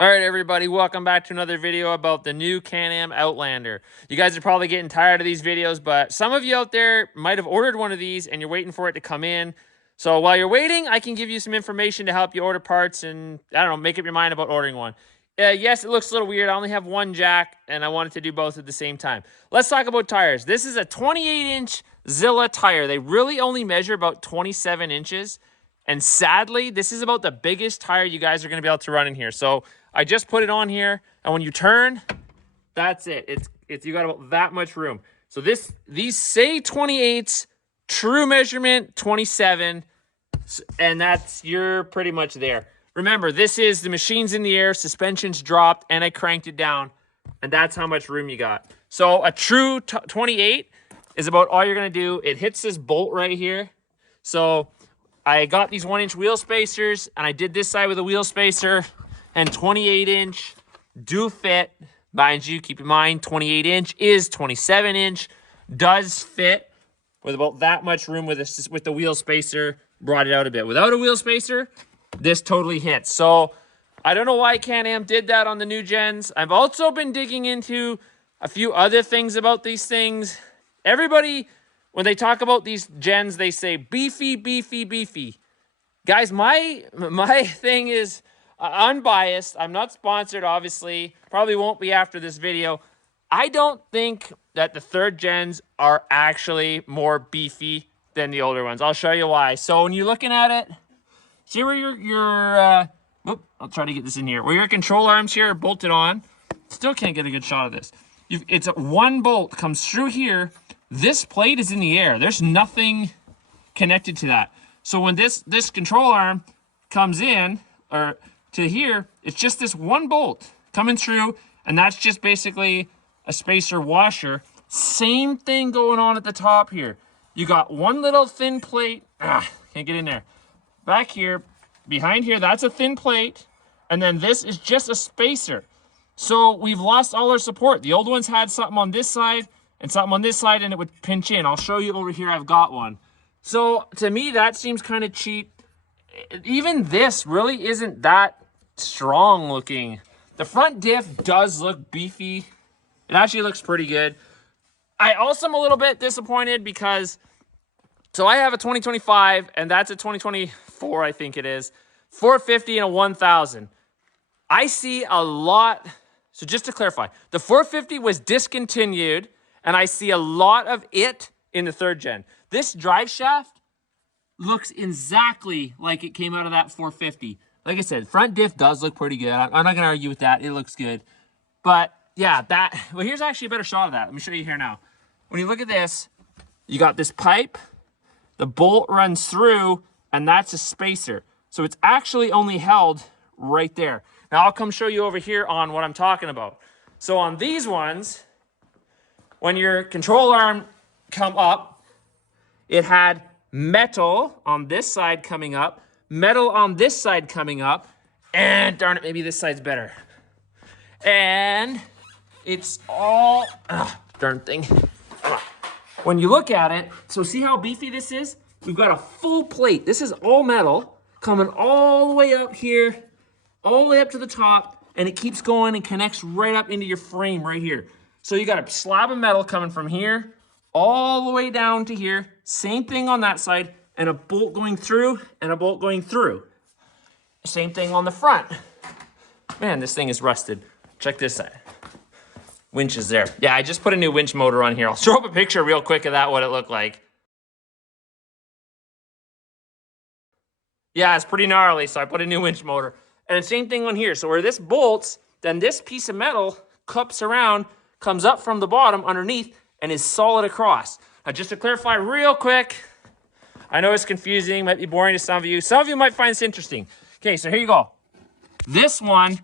All right, everybody, welcome back to another video about the new Can-Am Outlander. You guys are probably getting tired of these videos, but some of you out there might have ordered one of these and you're waiting for it to come in. So while you're waiting, I can give you some information to help you order parts and, I don't know, make up your mind about ordering one. Yes, it looks a little weird. I only have one jack, and I wanted to do both at the same time. Let's talk about tires. This is a 28-inch Zilla tire. They really only measure about 27 inches. And sadly, this is about the biggest tire you guys are going to be able to run in here. So I just put it on here, and when you turn, that's it. It's you got about that much room. So these say 28s, true measurement 27, and you're pretty much there. Remember, this is the machine's in the air, suspension's dropped, and I cranked it down, and that's how much room you got. So a true 28 is about all you're going to do. It hits this bolt right here. So I got these 1-inch wheel spacers, and I did this side with a wheel spacer, and 28-inch do fit. Mind you, keep in mind, 28-inch is 27-inch, does fit with about that much room with the wheel spacer. Brought it out a bit. Without a wheel spacer, this totally hits. So I don't know why Can-Am did that on the new gens. I've also been digging into a few other things about these things. Everybody, when they talk about these gens, they say beefy, beefy, beefy. Guys, my thing is unbiased. I'm not sponsored, obviously. Probably won't be after this video. I don't think that the third gens are actually more beefy than the older ones. I'll show you why. So when you're looking at it, see where I'll try to get this in here. Where your control arms here are bolted on. Still can't get a good shot of this. It's one bolt comes through here. This plate is in the air. There's nothing connected to that. So when this control arm comes in, or to here, it's just this one bolt coming through, and that's just basically a spacer washer. Same thing going on at the top here. You got one little thin plate. Can't get in there. Back here, behind here, that's a thin plate, and then this is just a spacer. So we've lost all our support. The old ones had something on this side and something on this side, and it would pinch in. I'll show you over here. I've got one. So to me, that seems kind of cheap. Even this really isn't that strong looking. The front diff does look beefy. It actually looks pretty good. I also am a little bit disappointed because, so I have a 2025, and that's a 2024, I think it is. 450 and a 1000. I see a lot. So just to clarify, the 450 was discontinued, and I see a lot of it in the third gen. This drive shaft looks exactly like it came out of that 450. Like I said, front diff does look pretty good. I'm not going to argue with that. It looks good. But yeah, well, here's actually a better shot of that. Let me show you here now. When you look at this, you got this pipe, the bolt runs through, and that's a spacer. So it's actually only held right there. Now I'll come show you over here on what I'm talking about. So on these ones, when your control arm come up, it had metal on this side coming up, metal on this side coming up, and darn it, maybe this side's better. And it's all, darn thing. When you look at it, so see how beefy this is? We've got a full plate. This is all metal coming all the way up here, all the way up to the top, and it keeps going and connects right up into your frame right here. So you got a slab of metal coming from here all the way down to here. Same thing on that side, and a bolt going through and a bolt going through. Same thing on the front. Man, this thing is rusted. Check this out. Winch is there. Yeah, I just put a new winch motor on here. I'll throw up a picture real quick of that, what it looked like. Yeah, it's pretty gnarly, so I put a new winch motor. And the same thing on here. So where this bolts, then this piece of metal cups around, comes up from the bottom underneath, and is solid across. Now, just to clarify real quick, I know it's confusing, might be boring to some of you. Some of you might find this interesting. Okay, so here you go. This one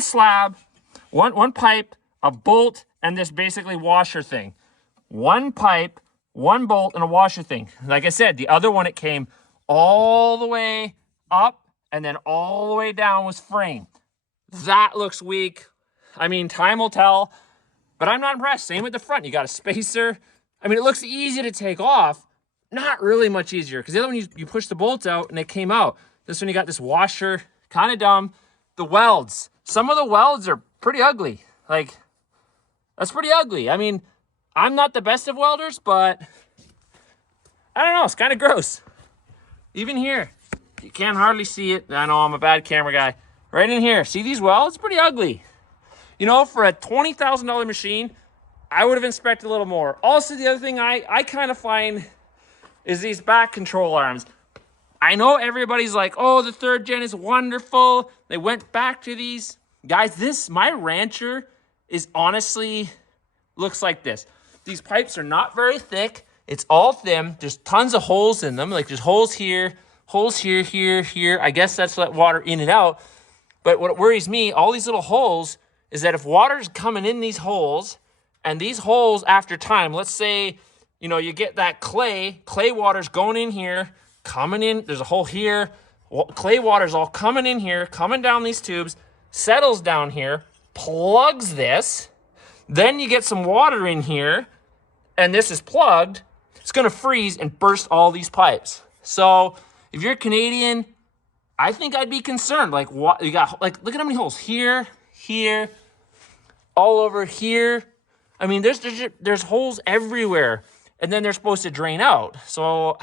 slab, one pipe, a bolt, and this basically washer thing. One pipe, one bolt, and a washer thing. Like I said, the other one, it came all the way up and then all the way down was frame. That looks weak. I mean, time will tell, but I'm not impressed. Same with the front. You got a spacer. I mean, it looks easy to take off. Not really much easier, because the other one, you push the bolts out and it came out. This one, you got this washer. Kind of dumb. the welds. Some of the welds are pretty ugly. Like, that's pretty ugly. I mean, I'm not the best of welders, but I don't know. It's kind of gross. Even here, you can't hardly see it. I know I'm a bad camera guy. Right in here, see these welds? Pretty ugly. You know, for a $20,000 machine, I would have inspected a little more. Also, the other thing I kind of find is these back control arms. I know everybody's like, oh, the 3rd gen is wonderful. They went back to these. Guys, my Rancher is honestly, looks like this. These pipes are not very thick. It's all thin. There's tons of holes in them. Like there's holes here, here. I guess that's let water in and out. But what worries me, all these little holes, is that if water's coming in these holes, and these holes after time, let's say, you know, you get that clay water's going in here, coming in, there's a hole here, clay water's all coming in here, coming down these tubes, settles down here, plugs this, then you get some water in here, and this is plugged, it's gonna freeze and burst all these pipes. So if you're Canadian, I think I'd be concerned. Like, what you got? Like, look at how many holes here, all over here. I mean, there's holes everywhere, and then they're supposed to drain out. So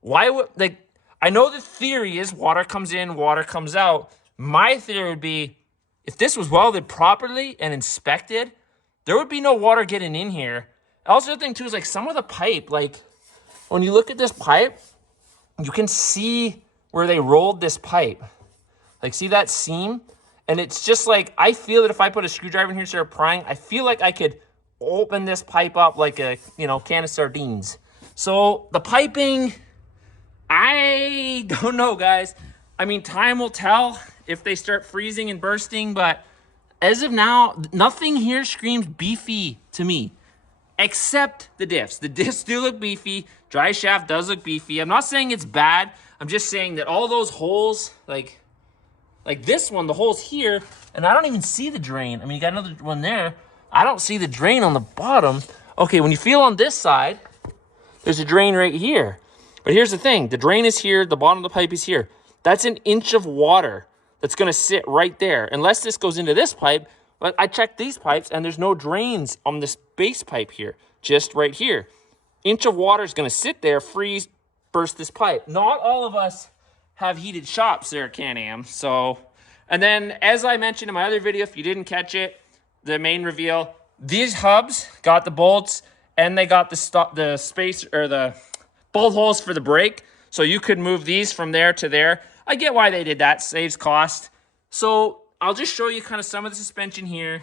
why would, like, I know the theory is water comes in, water comes out. My theory would be, if this was welded properly and inspected, there would be no water getting in here. Also, the other thing too is like some of the pipe, like when you look at this pipe, you can see where they rolled this pipe. Like, see that seam? And it's just like, I feel that if I put a screwdriver in here and start prying, I feel like I could open this pipe up like a, you know, can of sardines. So the piping, I don't know, guys. I mean, time will tell if they start freezing and bursting, but as of now, nothing here screams beefy to me, except the diffs. The diffs do look beefy. Dry shaft does look beefy. I'm not saying it's bad. I'm just saying that all those holes, like this one, the hole's here, and I don't even see the drain. I mean, you got another one there. I don't see the drain on the bottom. Okay, when you feel on this side, there's a drain right here. But here's the thing. The drain is here. The bottom of the pipe is here. That's an inch of water that's going to sit right there. Unless this goes into this pipe. But I checked these pipes, and there's no drains on this base pipe here. Just right here. Inch of water is going to sit there, freeze, burst this pipe. Not all of us have heated shops there at Can-Am. So, and then as I mentioned in my other video, if you didn't catch it, the main reveal, these hubs got the bolts and they got the space or the bolt holes for the brake. So you could move these from there to there. I get why they did that, saves cost. So I'll just show you kind of some of the suspension here,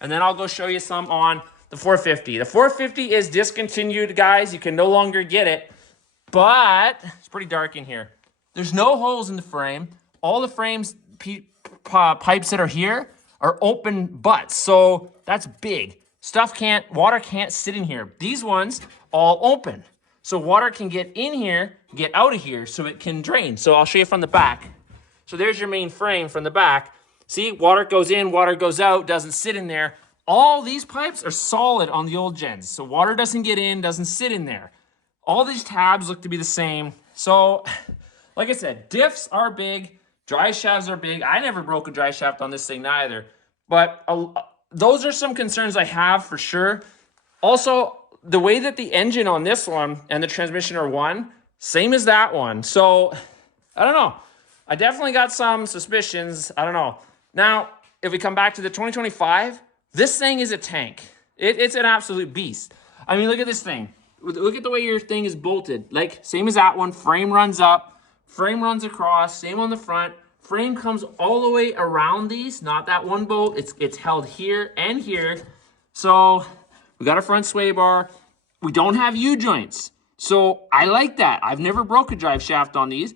and then I'll go show you some on the 450. The 450 is discontinued, guys. You can no longer get it. But it's pretty dark in here. There's no holes in the frame. All the frames, pipes that are here are open butts. So that's big. Water can't sit in here. These ones all open. So water can get in here, get out of here, so it can drain. So I'll show you from the back. So there's your main frame from the back. See, water goes in, water goes out, doesn't sit in there. All these pipes are solid on the old gens. So water doesn't get in, doesn't sit in there. All these tabs look to be the same. So, like I said, diffs are big, dry shafts are big. I never broke a dry shaft on this thing either. But those are some concerns I have for sure. Also, the way that the engine on this one and the transmission are one, same as that one. So, I don't know. I definitely got some suspicions. I don't know. Now, if we come back to the 2025, this thing is a tank. It's an absolute beast. I mean, look at this thing. Look at the way your thing is bolted. Like, same as that one. Frame runs up. Frame runs across. Same on the front. Frame comes all the way around these. Not that one bolt. It's held here and here. So, we got a front sway bar. We don't have U-joints. So, I like that. I've never broke a drive shaft on these.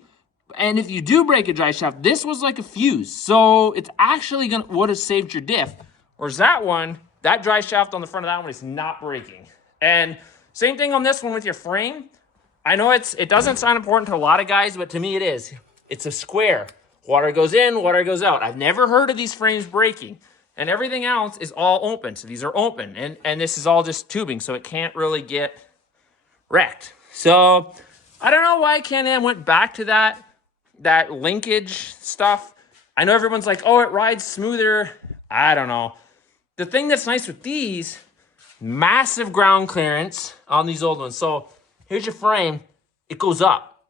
And if you do break a drive shaft, this was like a fuse. So, it's actually would have saved your diff. Whereas that one, that drive shaft on the front of that one is not breaking. And same thing on this one with your frame. I know it doesn't sound important to a lot of guys, but to me it is. It's a square. Water goes in, water goes out. I've never heard of these frames breaking. And everything else is all open. So these are open. And this is all just tubing, so it can't really get wrecked. So I don't know why Can-Am went back to that linkage stuff. I know everyone's like, oh, it rides smoother. I don't know. The thing that's nice with these, massive ground clearance on these old ones. So here's your frame. It goes up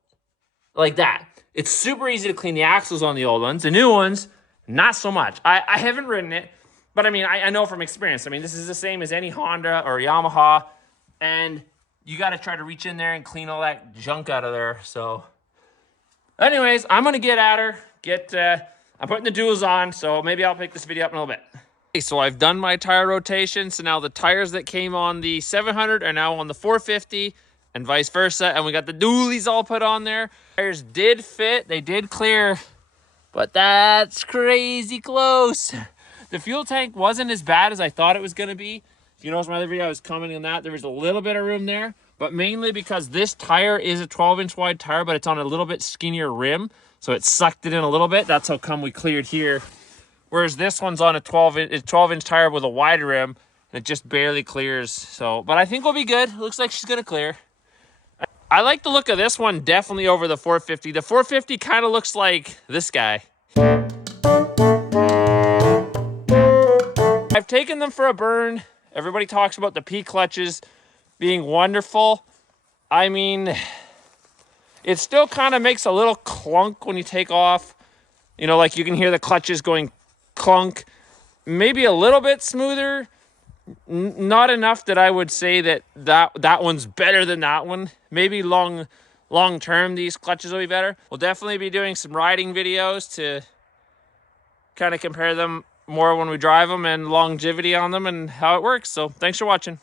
like that. It's super easy to clean the axles on the old ones. The new ones, not so much. I haven't ridden it, but I mean, I know from experience. I mean, this is the same as any Honda or Yamaha, and you got to try to reach in there and clean all that junk out of there. So anyways, I'm going to get at her. I'm putting the duals on, so maybe I'll pick this video up in a little bit. Okay, so I've done my tire rotation. So now the tires that came on the 700 are now on the 450 and vice versa. And we got the dualies all put on there. Tires did fit. They did clear, but that's crazy close. The fuel tank wasn't as bad as I thought it was going to be. If you notice my other video, I was commenting on that. There was a little bit of room there, but mainly because this tire is a 12-inch wide tire, but it's on a little bit skinnier rim. So it sucked it in a little bit. That's how come we cleared here. Whereas this one's on a 12-inch tire with a wider rim, and it just barely clears. So, but I think we'll be good. Looks like she's going to clear. I like the look of this one definitely over the 450. The 450 kind of looks like this guy. I've taken them for a burn. Everybody talks about the P clutches being wonderful. I mean, it still kind of makes a little clunk when you take off. You know, like you can hear the clutches going clunk. Maybe a little bit smoother. Not enough that I would say that one's better than that one. Maybe long term, these clutches will be better. We'll definitely be doing some riding videos to kind of compare them more when we drive them and longevity on them and how it works. So thanks for watching.